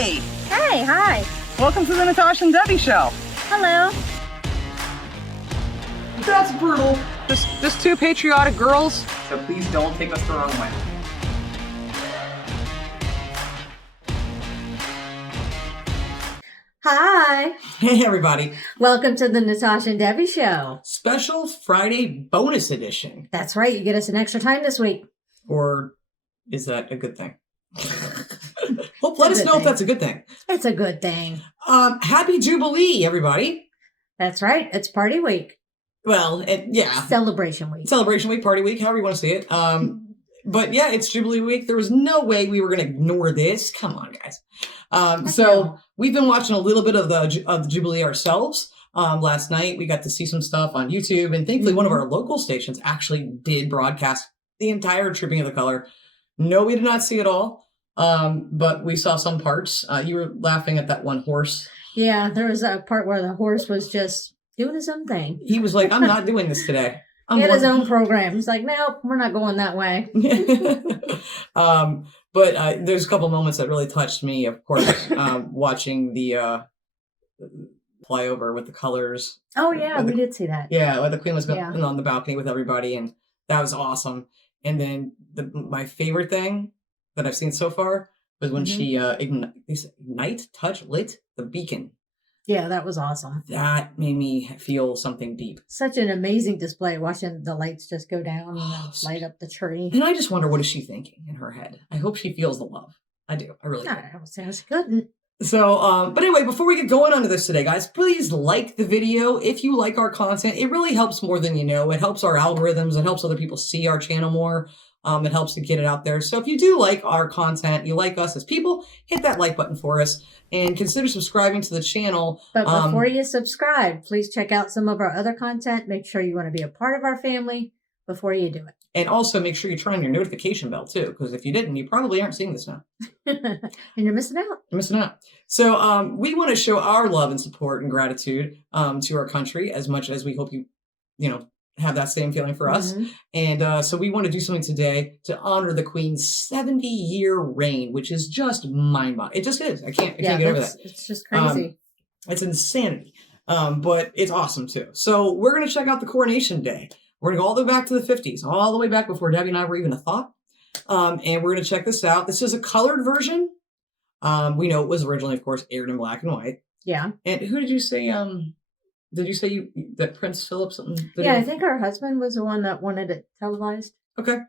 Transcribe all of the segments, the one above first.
Hey! Hey, hi. Welcome to the Natasha and Debbie Show. Hello. That's brutal. Just two patriotic girls. So please don't take us the wrong way. Hi. Hey everybody. Welcome to the Natasha and Debbie Show. Special Friday bonus edition. That's right. You get us an extra time this week. Or is that a good thing? Let us know if that's a good thing. It's a good thing. Happy Jubilee, everybody. That's right. It's party week. Well, yeah. Celebration week. Celebration week, party week, however you want to see it. But yeah, it's Jubilee week. There was no way we were going to ignore this. Come on, guys. So we've been watching a little bit of the Jubilee ourselves. Last night we got to see some stuff on YouTube, and thankfully one of our local stations actually did broadcast the entire Tripping of the Color. No, we did not see it all, but we saw some parts. You were laughing at that one horse. Yeah, there was a part where the horse was just doing his own thing. He was like, I'm not doing this today. He had his own program. He's like, nope, we're not going that way. But there's a couple moments that really touched me, of course, watching the flyover with the colors. Oh, yeah, we did see that. Yeah, the Queen was on the balcony with everybody, and that was awesome. And then my favorite thing that I've seen so far was when she lit the beacon. Yeah, that was awesome. That made me feel something deep. Such an amazing display, watching the lights just go down and light up the tree. And I just wonder, what is she thinking in her head? I hope she feels the love. I do. I really do. Sounds good. So, but anyway, before we get going onto this today, guys, please like the video. If you like our content, it really helps more than you know. It helps our algorithms. It helps other people see our channel more. It helps to get it out there. So if you do like our content, you like us as people, hit that like button for us and consider subscribing to the channel. But before you subscribe, please check out some of our other content. Make sure you want to be a part of our family before you do it. And also make sure you turn on your notification bell too, because if you didn't, you probably aren't seeing this now. And you're missing out. You're missing out. So we want to show our love and support and gratitude to our country as much as we hope you have that same feeling for us. And so we want to do something today to honor the Queen's 70-year reign, which is just mind-boggling. It just is. I can't get over that. It's just crazy. It's insanity. But it's awesome too. So we're going to check out the Coronation Day. We're going to go all the way back to the 50s, all the way back before Debbie and I were even a thought. And we're going to check this out. This is a colored version. We know it was originally, of course, aired in black and white. Yeah. And who did you say... Did you say that Prince Philip something? Yeah, I think her husband was the one that wanted it televised. Okay.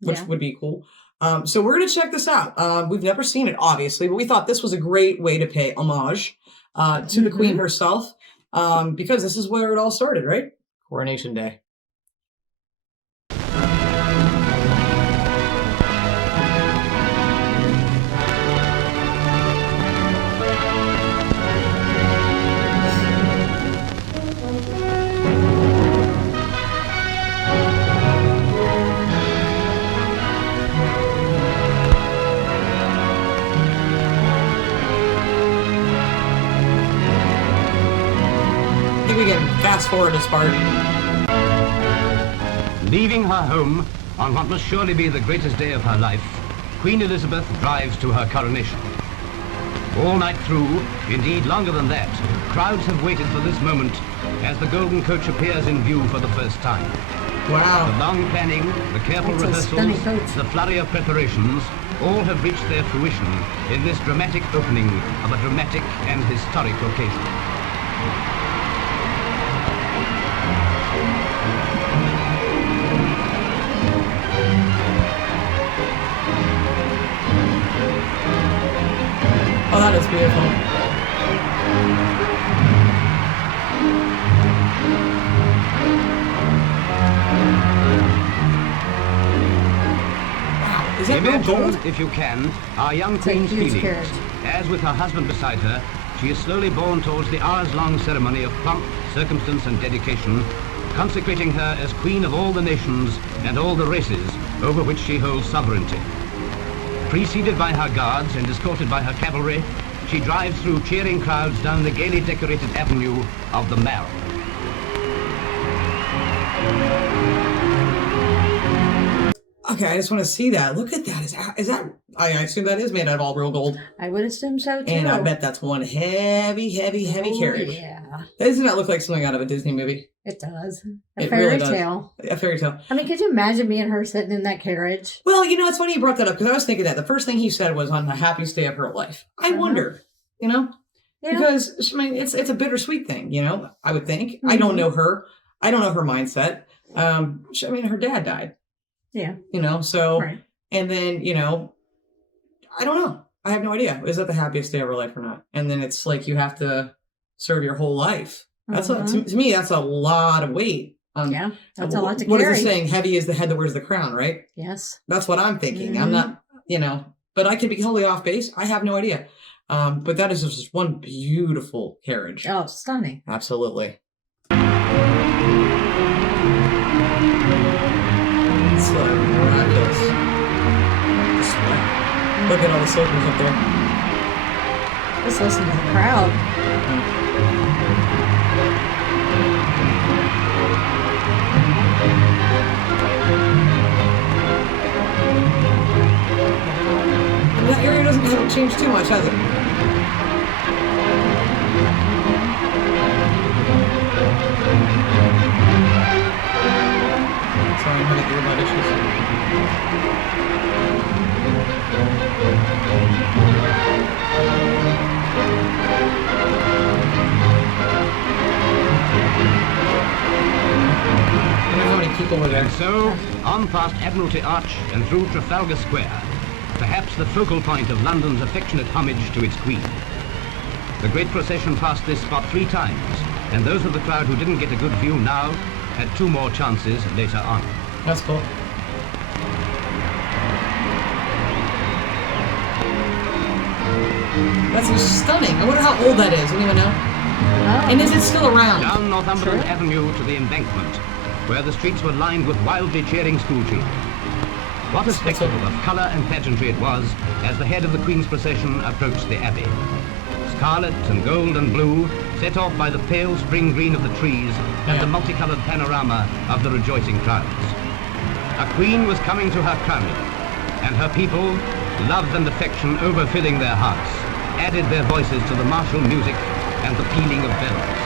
Which would be cool. So we're going to check this out. We've never seen it, obviously, but we thought this was a great way to pay homage to the Queen herself, because this is where it all started, right? Coronation Day. We can fast forward this part. Leaving her home on what must surely be the greatest day of her life, Queen Elizabeth drives to her coronation. All night through, indeed longer than that, crowds have waited for this moment as the golden coach appears in view for the first time. Wow. The long planning, the careful rehearsals, the flurry of preparations, all have reached their fruition in this dramatic opening of a dramatic and historic occasion. Oh, that is beautiful. Wow, is that real gold? If you can, our young Queen's feelings. As with her husband beside her, she is slowly borne towards the hours-long ceremony of pomp, circumstance and dedication, consecrating her as Queen of all the nations and all the races over which she holds sovereignty. Preceded by her guards and escorted by her cavalry, she drives through cheering crowds down the gaily decorated avenue of the Mall. Okay, I just want to see that. Look at that. Is that? I assume that is made out of all real gold. I would assume so too. And I bet that's one heavy carriage. Yeah. Doesn't that look like something out of a Disney movie? It does. It fairy really does. tale. A fairy tale. I mean, could you imagine me and her sitting in that carriage? Well, it's funny you brought that up because I was thinking that. The first thing he said was on the happiest day of her life. I wonder, Yeah. Because, I mean, it's a bittersweet thing, I would think. I don't know her. I don't know her mindset. Her dad died. Yeah. So, Right. and then, I don't know. I have no idea. Is that the happiest day of her life or not? And then it's like you have to serve your whole life. That's to me, that's a lot of weight. Yeah, that's a lot to carry. What is it saying? Heavy is the head that wears the crown, right? Yes. That's what I'm thinking. I'm not, but I could be totally off base. I have no idea. But that is just one beautiful carriage. Oh, stunning. Absolutely. It's miraculous. Look at all the soldiers up there. Just listen to the crowd. And that area haven't changed too much, has it? Sorry, I'm having earbud issues. And so, on past Admiralty Arch and through Trafalgar Square, perhaps the focal point of London's affectionate homage to its Queen. The great procession passed this spot 3 times, and those of the crowd who didn't get a good view now had 2 more chances later on. That's cool. That's just stunning. I wonder how old that is. Anyone know? Oh. And is it still around? Down Northumberland Avenue to the embankment, where the streets were lined with wildly cheering schoolchildren. What a spectacle of colour and pageantry it was as the head of the Queen's procession approached the Abbey. Scarlet and gold and blue, set off by the pale spring green of the trees and the multicoloured panorama of the rejoicing crowds. A Queen was coming to her crowning, and her people, love and affection overfilling their hearts, added their voices to the martial music and the pealing of bells.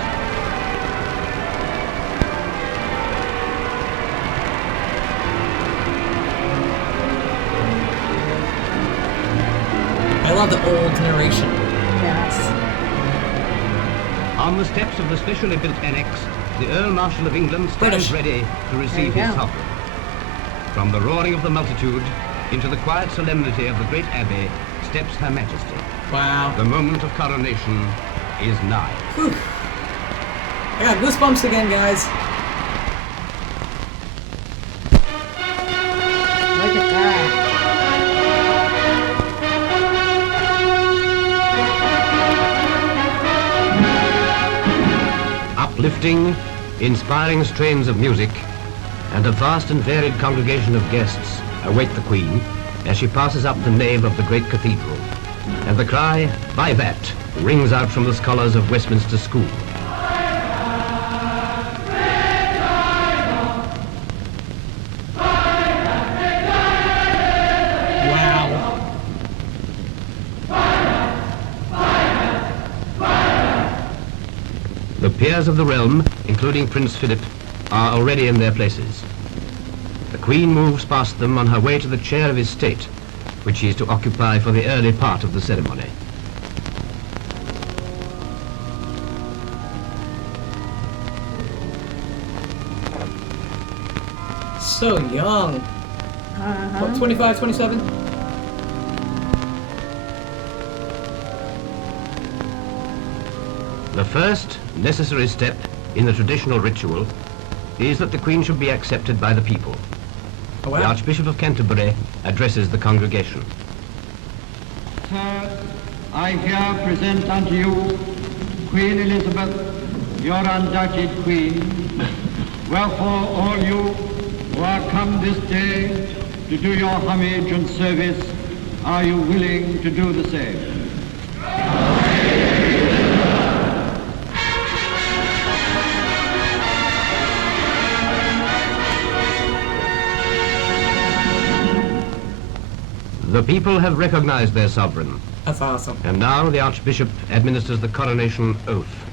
I love the old narration. Yes. On the steps of the specially built annex, the Earl Marshal of England stands ready to receive his sovereign. From the roaring of the multitude into the quiet solemnity of the great Abbey steps Her Majesty. Wow. The moment of coronation is nigh. Whew. I got goosebumps again, guys. Look at that. Uplifting, inspiring strains of music and a vast and varied congregation of guests await the Queen as she passes up the nave of the great cathedral. And the cry, "Vivat," rings out from the scholars of Westminster School. Wow. The peers of the realm, including Prince Philip, are already in their places. The Queen moves past them on her way to the chair of his state, which she is to occupy for the early part of the ceremony. So young. What, 25, 27? The first necessary step in the traditional ritual is that the Queen should be accepted by the people. Oh, The wow. Archbishop of Canterbury addresses the congregation. Sir, I here present unto you Queen Elizabeth, your undoubted Queen. Wherefore all you who are come this day to do your homage and service, are you willing to do the same? The people have recognized their sovereign, That's awesome. and now the Archbishop administers the coronation oath.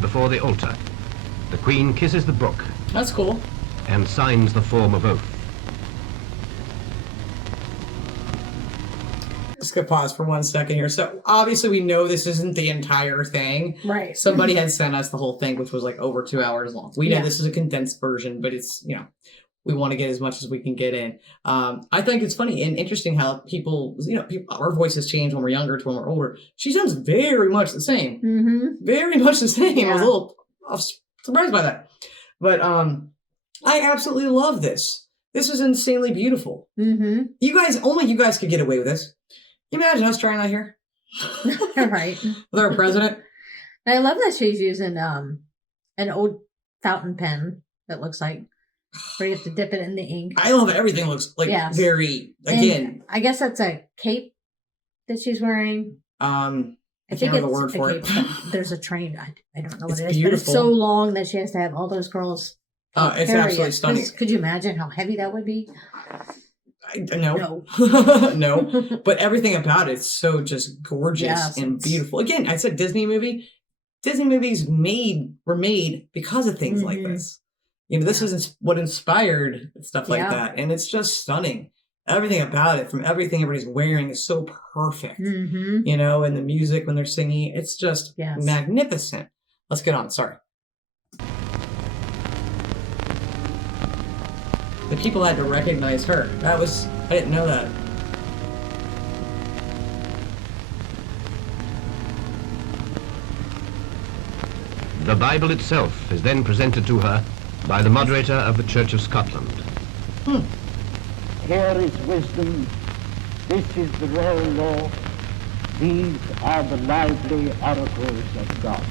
Before the altar. The Queen kisses the book That's cool. and signs the form of oath. Let's go pause for 1 second here. So obviously we know this isn't the entire thing. Right. Somebody had sent us the whole thing, which was like over 2 hours long. We know Yeah. this is a condensed version, but it's, you know, we want to get as much as we can get in. I think it's funny and interesting how people, you know, our voices change when we're younger to when we're older. She sounds very much the same. Mm-hmm. Very much the same. Yeah. I was surprised by that. But I absolutely love this. This is insanely beautiful. Mm-hmm. You guys, only you guys could get away with this. Can you imagine us trying that here? Right. With our president? I love that she's using an old fountain pen that looks like where you have to dip it in the ink. I love it. Everything looks like Yes. very, And again. I guess that's a cape that she's wearing. I can't remember the word for it. Cape, but there's a train. I don't know what It's it is, beautiful. but it's so long that she has to have all those girls. It's carry absolutely it. stunning. Could you imagine how heavy that would be? No. No. But everything about it's so just gorgeous Yes, and it's- beautiful. Again, I said Disney movie. Disney movies were made because of things like Mhm. this. You know, this is what inspired stuff like Yeah. that. And it's just stunning. Everything about it, from everything everybody's wearing, is so perfect. Mm-hmm. You know, and the music when they're singing, it's just Yes. magnificent. Let's get on. Sorry. The people had to recognize her. I didn't know that. The Bible itself is then presented to her by the moderator of the Church of Scotland. Here is wisdom. This is the royal law. These are the lively oracles of God.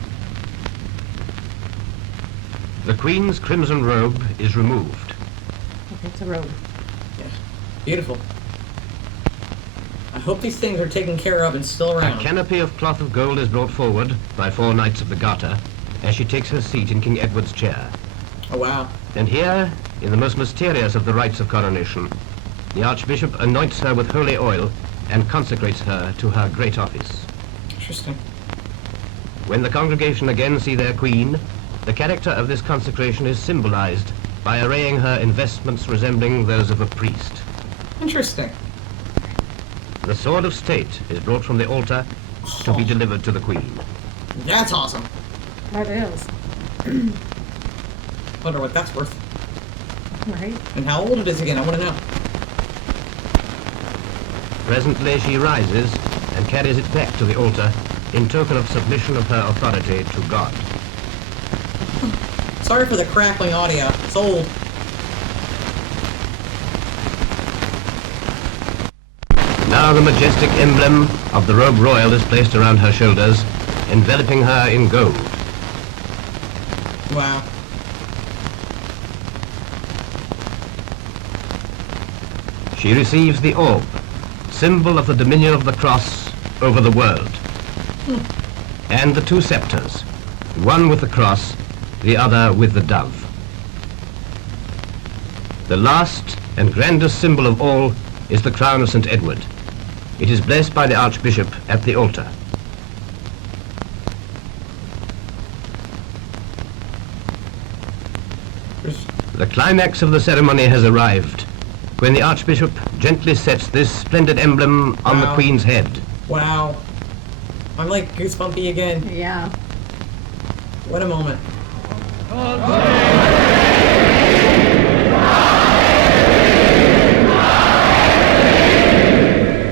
The Queen's crimson robe is removed. It's a robe. Yeah. Beautiful. I hope these things are taken care of and still A around. canopy of cloth of gold is brought forward by 4 Knights of the Garter as she takes her seat in King Edward's chair. Oh, wow. And here, in the most mysterious of the rites of coronation, the Archbishop anoints her with holy oil and consecrates her to her great office. Interesting. When the congregation again see their Queen, the character of this consecration is symbolized by arraying her in vestments resembling those of a priest. Interesting. The sword of state is brought from the altar to be delivered to the Queen. That's awesome. That is. Wonder what that's worth. Right. And how old it is again. I want to know. Presently she rises and carries it back to the altar in token of submission of her authority to God. Sorry for the crackling audio. It's old. Now the majestic emblem of the robe royal is placed around her shoulders, enveloping her in gold. Wow. She receives the orb, symbol of the dominion of the cross over the world. And the 2 scepters, one with the cross, the other with the dove. The last and grandest symbol of all is the crown of St. Edward. It is blessed by the Archbishop at the altar. The climax of the ceremony has arrived, when the Archbishop gently sets this splendid emblem on the Wow. Queen's head. Wow. I'm like goosebumpy again. Yeah. What a moment.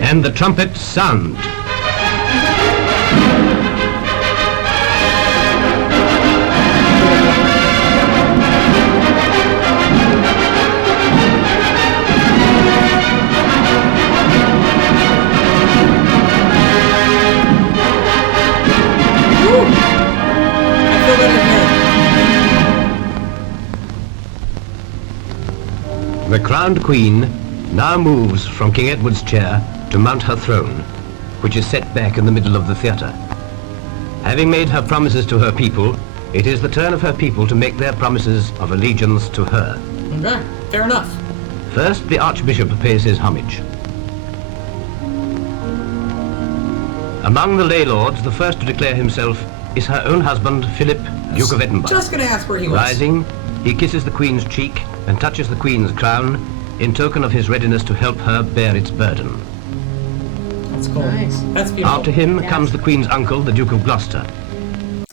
And the trumpets sound. The crowned queen now moves from King Edward's chair to mount her throne, which is set back in the middle of the theatre. Having made her promises to her people, it is the turn of her people to make their promises of allegiance to her. Okay, fair enough. First, the Archbishop pays his homage. Among the lay lords, the first to declare himself is her own husband, Philip, Duke of Edinburgh. Just going to ask where he was. Rising, he kisses the Queen's cheek and touches the Queen's crown in token of his readiness to help her bear its burden. That's cool. Nice. That's beautiful. After him Yes. comes the Queen's uncle, the Duke of Gloucester.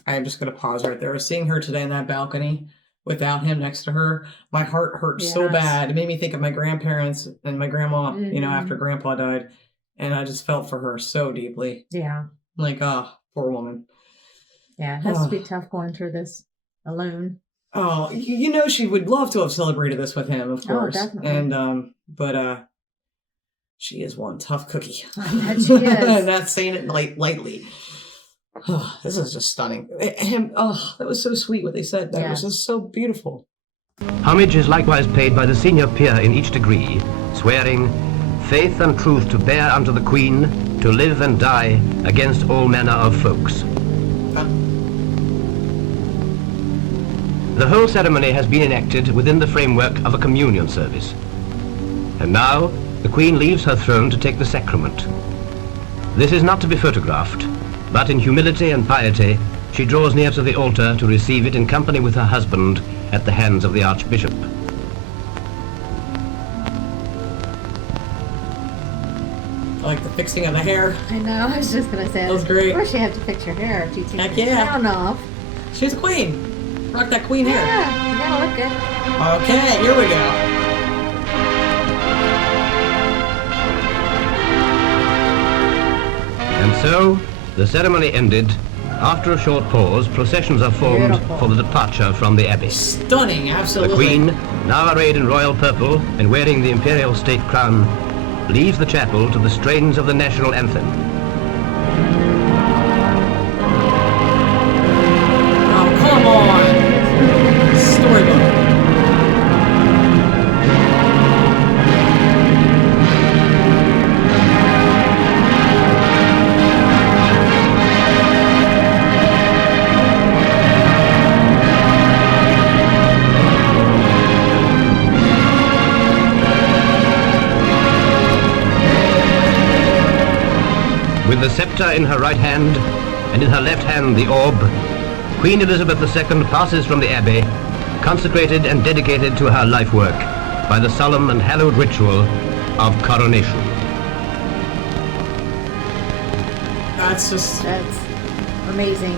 I'm just going to pause right there. Seeing her today in that balcony without him next to her, my heart hurt so Yes. bad. It made me think of my grandparents and my grandma, Mhm. after Grandpa died. And I just felt for her so deeply. Yeah. Like, poor woman. Yeah. It has to be tough going through this alone. Oh, she would love to have celebrated this with him, of course. definitely. And, but she is one tough cookie. I bet she is. Not saying it lightly. Oh, this is just stunning. That was so sweet what they said. That was just so beautiful. Homage is likewise paid by the senior peer in each degree, swearing faith and truth to bear unto the Queen, to live and die against all manner of folks. The whole ceremony has been enacted within the framework of a communion service. And now, the Queen leaves her throne to take the sacrament. This is not to be photographed, but in humility and piety, she draws near to the altar to receive it in company with her husband at the hands of the Archbishop. I like the fixing of the hair. I know. I was just going to say That was great. Of course, you have to fix your hair if you take Heck the yeah. crown off. She's a queen. Rock that queen hair. Yeah. You gotta look good. Okay, here we go. And so, the ceremony ended. After a short pause, processions are formed Beautiful. for the departure from the abbey. Stunning, The absolutely. Queen, now arrayed in royal purple and wearing the imperial state crown, leaves the chapel to the strains of the national anthem. Oh, come on. Storybook. With the scepter in her right hand and in her left hand the orb, Queen Elizabeth II passes from the abbey, consecrated and dedicated to her life work by the solemn and hallowed ritual of coronation. That's just... That's amazing.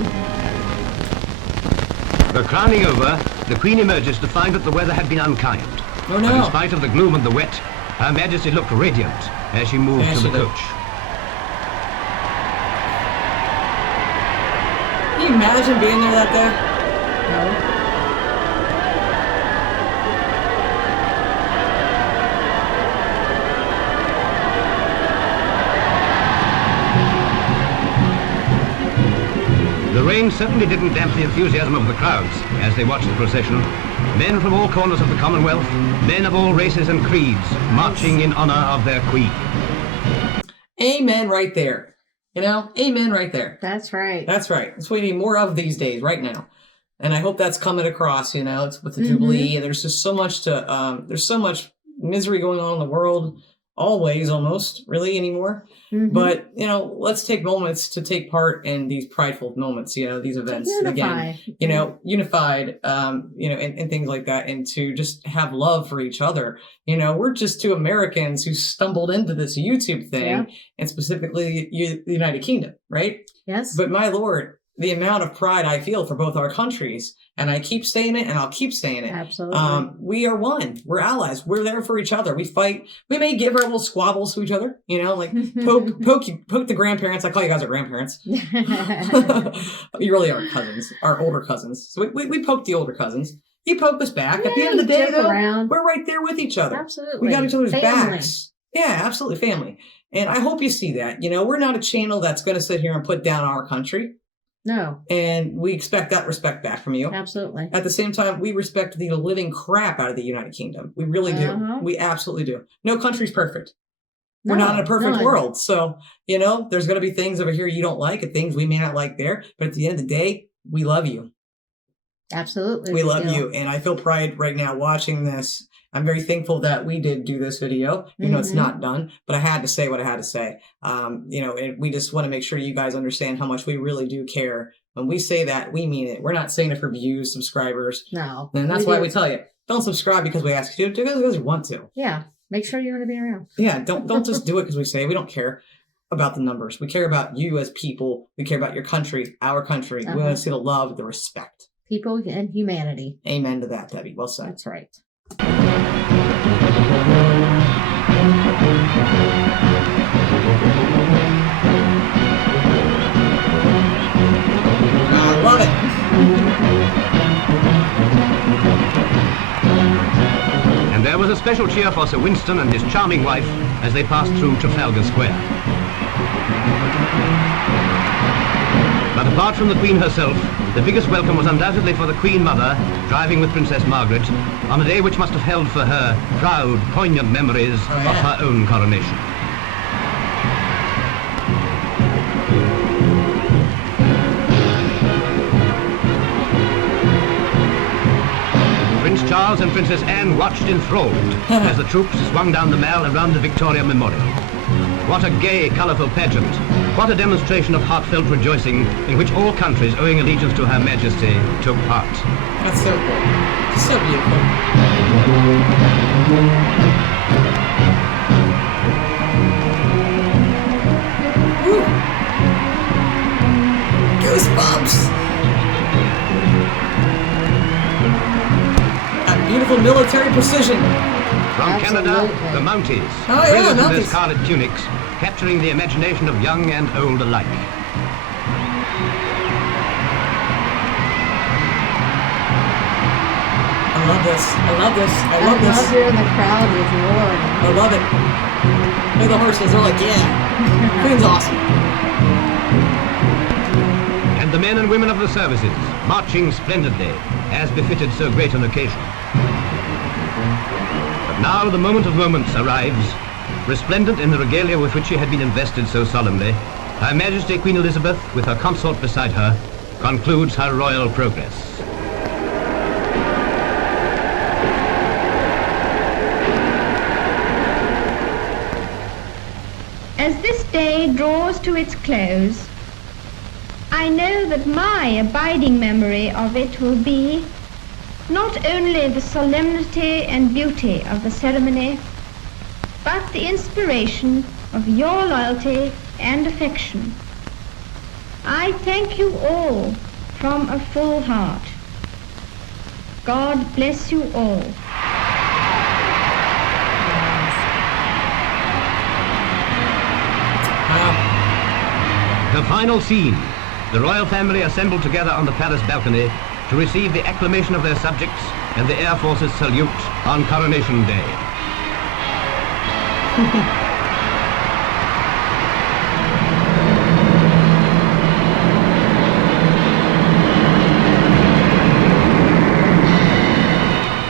The crowning over, the Queen emerges to find that the weather had been unkind. Oh, But in no. spite of the gloom and the wet, Her Majesty looked radiant as she moved Yes, to the she did. coach. Can you imagine being there that day? No. The rain certainly didn't damp the enthusiasm of the crowds as they watched the procession. Men from all corners of the Commonwealth, men of all races and creeds, marching in honor of their Queen. Amen right there. Amen right there. That's right. That's right. That's what we need more of these days, right now. And I hope that's coming across, it's with the Jubilee. And there's just so much there's so much misery going on in the world, always almost, really anymore. Mhm. But, let's take moments to take part in these prideful moments, these events. Unify. Again, unified, and things like that, and to just have love for each other. We're just two Americans who stumbled into this YouTube thing, Yeah. and specifically the United Kingdom, right? Yes. But my Lord, the amount of pride I feel for both our countries. And I keep saying it, and I'll keep saying it. Absolutely. We are one. We're allies. We're there for each other. We fight. We may give our little squabbles to each other, like poke the grandparents. I call you guys our grandparents. You really are cousins, our older cousins. So we poke the older cousins. You poke us back. At the end of the day, though, we're right there with each other. Absolutely. We got each other's backs. Yeah, absolutely. Family. And I hope you see that. We're not a channel that's going to sit here and put down our country. No. And we expect that respect back from you. Absolutely. At the same time, we respect the living crap out of the United Kingdom. We really do. We absolutely do. No country's perfect. We're not in a perfect world. So, there's going to be things over here you don't like and things we may not like there. But at the end of the day, we love you. Absolutely. We love you. And I feel pride right now watching this. I'm very thankful that we did do this video. It's not done, but I had to say what I had to say. And we just want to make sure you guys understand how much we really do care. When we say that, we mean it. We're not saying it for views, subscribers. No. And that's why we tell you, don't subscribe because we ask you to, because you want to. Yeah. Make sure you're going to be around. Yeah. Don't just do it because we say. We don't care about the numbers. We care about you as people. We care about your country, our country. We want to see the love, the respect. People and humanity. Amen to that, Debbie. Well said. That's right. I love it. And there was a special cheer for Sir Winston and his charming wife as they passed through Trafalgar Square. But apart from the Queen herself, the biggest welcome was undoubtedly for the Queen Mother, driving with Princess Margaret, on a day which must have held for her proud, poignant memories of her own coronation. Prince Charles and Princess Anne watched enthralled as the troops swung down the Mall around the Victoria Memorial. What a gay, colourful pageant. What a demonstration of heartfelt rejoicing in which all countries owing allegiance to Her Majesty took part. That's so cool. It's so beautiful. Woo. Goosebumps. That beautiful military precision. From Canada, the Mounties, brilliant in their scarlet tunics, capturing the imagination of young and old alike. I love this. I love this. I love this. I love hearing the crowd with roaring. I love it. Look at the horses. They're like, yeah. Queen's awesome. And the men and women of the services, marching splendidly, as befitted so great an occasion. But now the moment of moments arrives. Resplendent in the regalia with which she had been invested so solemnly, Her Majesty Queen Elizabeth, with her consort beside her, concludes her royal progress. As this day draws to its close, I know that my abiding memory of it will be not only the solemnity and beauty of the ceremony, but the inspiration of your loyalty and affection. I thank you all from a full heart. God bless you all. The final scene. The royal family assembled together on the palace balcony to receive the acclamation of their subjects and the Air Force's salute on Coronation Day.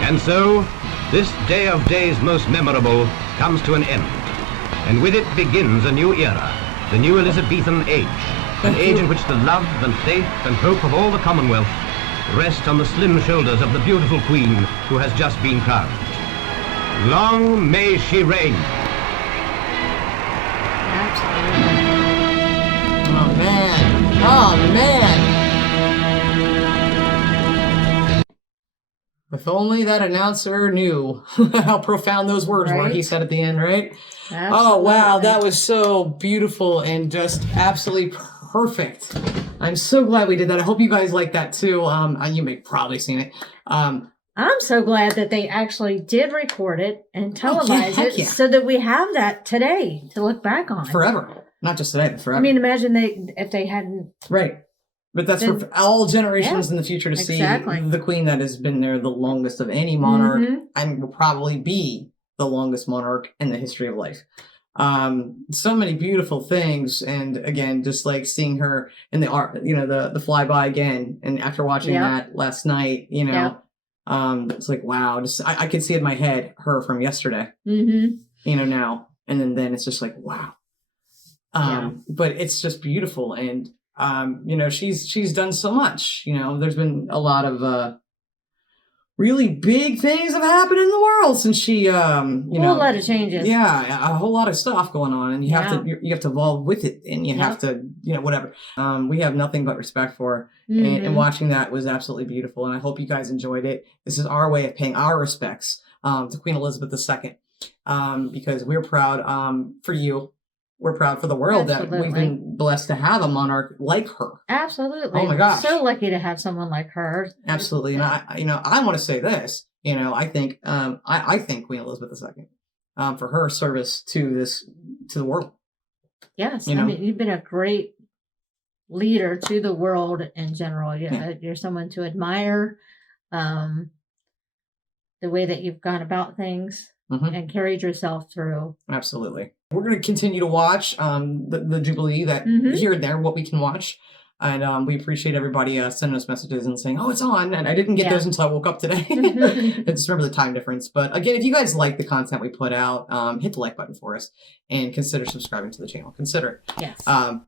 And so, this day of days most memorable comes to an end. And with it begins a new era, the new Elizabethan age, an age in which the love and faith and hope of all the Commonwealth rest on the slim shoulders of the beautiful Queen who has just been crowned. Long may she reign. Oh, man. Oh, man. If only that announcer knew how profound those words were, he said at the end, right? Absolutely. Oh, wow. That was so beautiful and just absolutely perfect. I'm so glad we did that. I hope you guys like that too. You may probably seen it. I'm so glad that they actually did record it and televise heck it yeah. so that we have that today to look back on. Forever. Not just today, but forever. I mean, imagine if they hadn't. Right. But that's Then- for all generations Yeah, in the future to exactly. see the queen that has been there the longest of any monarch Mhm. and will probably be the longest monarch in the history of life. So many beautiful things. And again, just like seeing her in the art, the flyby again. And after watching Yep. that last night, Yep. it's like, wow, just, I could see in my head her from yesterday, Mm-hmm. now. And then it's just like, wow. But it's just beautiful. And, she's done so much, there's been a lot of, really big things have happened in the world since she, A whole lot of changes. yeah, a whole lot of stuff going on, and you have Yeah. to evolve with it, and you have to, whatever. We have nothing but respect for her, and Mhm. watching that was absolutely beautiful, and I hope you guys enjoyed it. This is our way of paying our respects to Queen Elizabeth II, because we're proud for you. We're proud for the world that we've Absolutely. been blessed to have a monarch like her. Absolutely. Oh my gosh. So lucky to have someone like her. Absolutely, and I want to say this. I think I thank Queen Elizabeth II for her service to the world. Yes. You know. I mean, you've been a great leader to the world in general. Yeah. You're someone to admire. The way that you've gone about things Mhm. and carried yourself through. Absolutely, we're going to continue to watch the Jubilee that Mhm. here and there what we can watch, and we appreciate everybody sending us messages and saying, "Oh, it's on," and I didn't get Yeah. those until I woke up today. I just remember the time difference. But again, if you guys like the content we put out, hit the like button for us and consider subscribing to the channel. Consider it. Yes.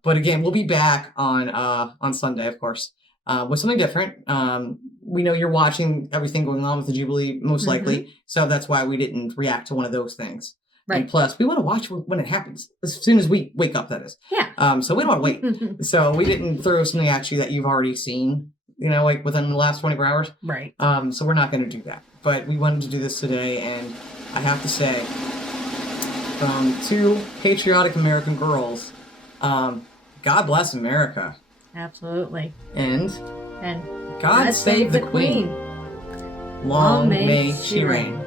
But again, we'll be back on Sunday, of course, with something different. We know you're watching everything going on with the Jubilee, most likely, so that's why we didn't react to one of those things. Right. And plus, we want to watch when it happens, as soon as we wake up, that is. Yeah. So we don't want to wait. So we didn't throw something at you that you've already seen, like within the last 24 hours. Right. So we're not going to do that. But we wanted to do this today, and I have to say, from two patriotic American girls, God bless America. Absolutely. And And God save the Queen. Long may she reign.